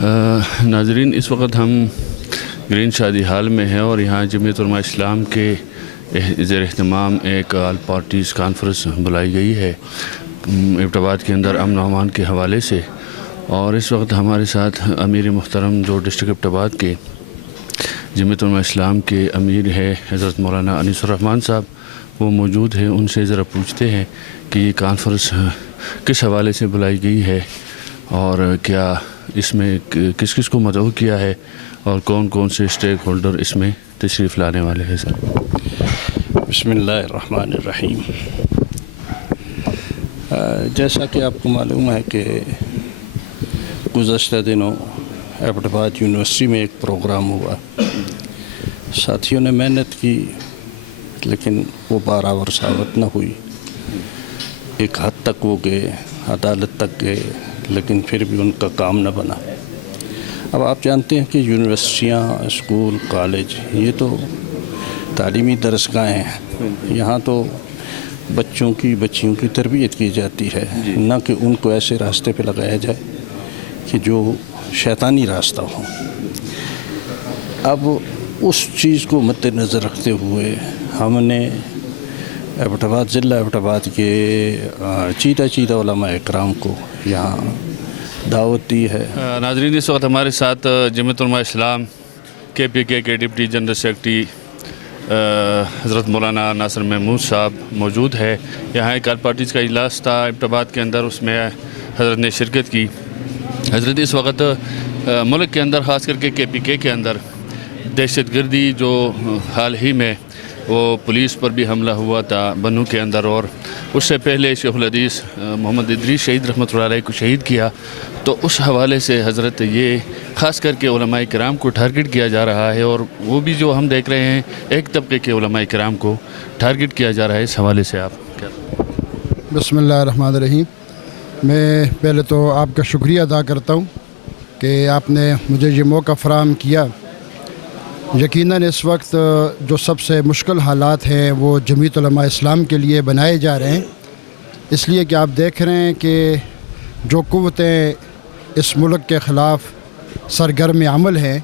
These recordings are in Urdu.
ناظرین، اس وقت ہم گرین شادی ہال میں ہیں اور یہاں جمعیت علماء اسلام کے زیر اہتمام ایک آل پارٹیز کانفرنس بلائی گئی ہے ایبٹ آباد کے اندر امن و امان کے حوالے سے، اور اس وقت ہمارے ساتھ امیر محترم جو ڈسٹرکٹ ایبٹ آباد کے جمعیت علماء اسلام کے امیر ہے حضرت مولانا انیس الرحمن صاحب، وہ موجود ہیں۔ ان سے ذرا پوچھتے ہیں کہ یہ کانفرنس کس حوالے سے بلائی گئی ہے اور کیا اس میں کس کس کو مدعو کیا ہے اور کون کون سے اسٹیک ہولڈر اس میں تشریف لانے والے ہیں۔ سر بسم اللہ الرحمن الرحیم۔ جیسا کہ آپ کو معلوم ہے کہ گزشتہ دنوں ایبٹ آباد یونیورسٹی میں ایک پروگرام ہوا، ساتھیوں نے محنت کی لیکن وہ بارآور ثابت نہ ہوئی۔ ایک حد تک وہ گئے، عدالت تک گئے، لیکن پھر بھی ان کا کام نہ بنا۔ اب آپ جانتے ہیں کہ یونیورسٹیاں، اسکول، کالج یہ تو تعلیمی درسگاہیں ہیں، یہاں تو بچیوں کی تربیت کی جاتی ہے، نہ کہ ان کو ایسے راستے پہ لگایا جائے کہ جو شیطانی راستہ ہو۔ اب اس چیز کو مد نظر رکھتے ہوئے ہم نے ایبٹ آباد ضلع ایبٹ آباد کے چیدہ علماء اکرام کو یہاں دعوت دی ہے۔ ناظرین، اس وقت ہمارے ساتھ جمعیت علماء اسلام KPK کے ڈپٹی جنرل سیکرٹری حضرت مولانا ناصر محمود صاحب موجود ہے۔ یہاں ایک آل پارٹیز کا اجلاس تھا ایبٹ آباد کے اندر، اس میں حضرت نے شرکت کی۔ حضرت اس وقت ملک کے اندر، خاص کر کے KPK کے اندر دہشت گردی جو حال ہی میں وہ پولیس پر بھی حملہ ہوا تھا بنو کے اندر، اور اس سے پہلے شیخ الحدیث محمد ادریس شہید رحمۃ اللہ علیہ کو شہید کیا، تو اس حوالے سے حضرت یہ خاص کر کے علماء کرام کو ٹارگٹ کیا جا رہا ہے، اور وہ بھی جو ہم دیکھ رہے ہیں ایک طبقے کے علماء کرام کو ٹارگٹ کیا جا رہا ہے۔ اس حوالے سے آپ کیا؟ بسم اللہ الرحمن الرحیم۔ میں پہلے تو آپ کا شکریہ ادا کرتا ہوں کہ آپ نے مجھے یہ موقع فراہم کیا۔ یقیناً اس وقت جو سب سے مشکل حالات ہیں وہ جمعیت علماء اسلام کے لیے بنائے جا رہے ہیں، اس لیے کہ آپ دیکھ رہے ہیں کہ جو قوتیں اس ملک کے خلاف سرگرم عمل ہیں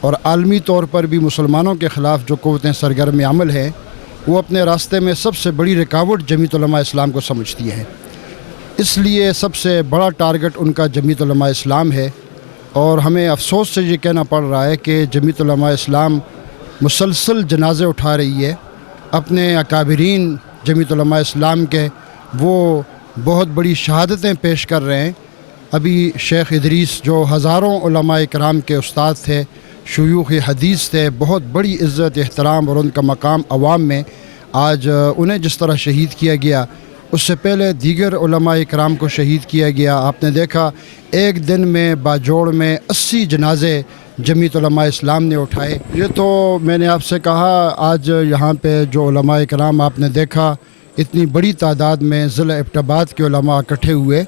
اور عالمی طور پر بھی مسلمانوں کے خلاف جو قوتیں سرگرم عمل ہیں، وہ اپنے راستے میں سب سے بڑی رکاوٹ جمعیت علماء اسلام کو سمجھتی ہیں۔ اس لیے سب سے بڑا ٹارگٹ ان کا جمعیت علماء اسلام ہے، اور ہمیں افسوس سے یہ کہنا پڑ رہا ہے کہ جمعیت علماء اسلام مسلسل جنازے اٹھا رہی ہے اپنے اکابرین جمعیت علماء اسلام کے، وہ بہت بڑی شہادتیں پیش کر رہے ہیں۔ ابھی شیخ ادریس جو ہزاروں علماء کرام کے استاد تھے، شیوخ حدیث تھے، بہت بڑی عزت احترام اور ان کا مقام عوام میں، آج انہیں جس طرح شہید کیا گیا، اس سے پہلے دیگر علماء کرام کو شہید کیا گیا۔ آپ نے دیکھا ایک دن میں باجوڑ میں 80 جنازے جمعیت علماء اسلام نے اٹھائے۔ یہ تو میں نے آپ سے کہا، آج یہاں پہ جو علماء کرام آپ نے دیکھا اتنی بڑی تعداد میں ضلع ایبٹ آباد کے علماء اکٹھے ہوئے،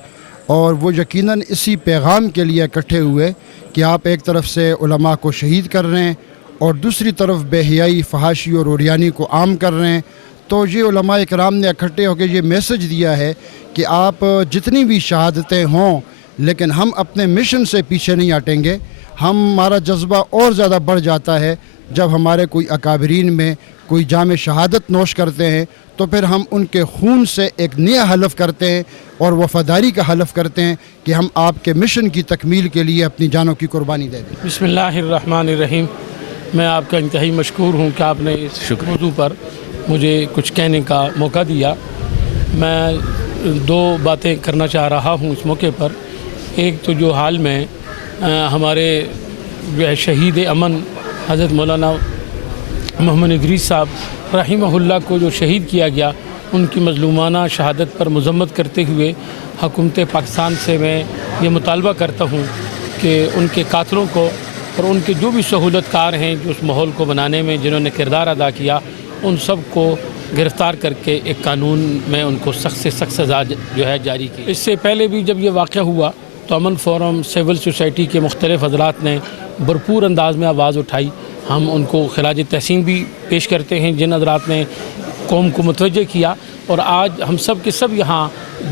اور وہ یقیناً اسی پیغام کے لیے اکٹھے ہوئے کہ آپ ایک طرف سے علماء کو شہید کر رہے ہیں اور دوسری طرف بے حیائی، فحاشی اور عریانی کو عام کر رہے ہیں۔ تو یہ علماء کرام نے اکٹھے ہو کے یہ میسج دیا ہے کہ آپ جتنی بھی شہادتیں ہوں لیکن ہم اپنے مشن سے پیچھے نہیں ہٹیں گے۔ ہمارا جذبہ اور زیادہ بڑھ جاتا ہے جب ہمارے کوئی اکابرین میں کوئی جام شہادت نوش کرتے ہیں، تو پھر ہم ان کے خون سے ایک نیا حلف کرتے ہیں اور وفاداری کا حلف کرتے ہیں کہ ہم آپ کے مشن کی تکمیل کے لیے اپنی جانوں کی قربانی دے دیں۔ بسم اللہ الرحمن الرحیم۔ میں آپ کا انتہائی مشکور ہوں کہ آپ نے اس موضوع پر مجھے کچھ کہنے کا موقع دیا۔ میں دو باتیں کرنا چاہ رہا ہوں اس موقع پر۔ ایک تو جو حال میں ہمارے شہید امن حضرت مولانا محمد ادریس صاحب رحمہ اللہ کو جو شہید کیا گیا، ان کی مظلومانہ شہادت پر مذمت کرتے ہوئے حکومت پاکستان سے میں یہ مطالبہ کرتا ہوں کہ ان کے قاتلوں کو اور ان کے جو بھی سہولت کار ہیں جو اس ماحول کو بنانے میں جنہوں نے کردار ادا کیا، ان سب کو گرفتار کر کے ایک قانون میں ان کو سخت سے سخت سزا جو ہے جاری کی۔ اس سے پہلے بھی جب یہ واقعہ ہوا تو امن فورم، سول سوسائٹی کے مختلف حضرات نے بھرپور انداز میں آواز اٹھائی۔ ہم ان کو خراج تحسین بھی پیش کرتے ہیں جن حضرات نے قوم کو متوجہ کیا، اور آج ہم سب کے سب یہاں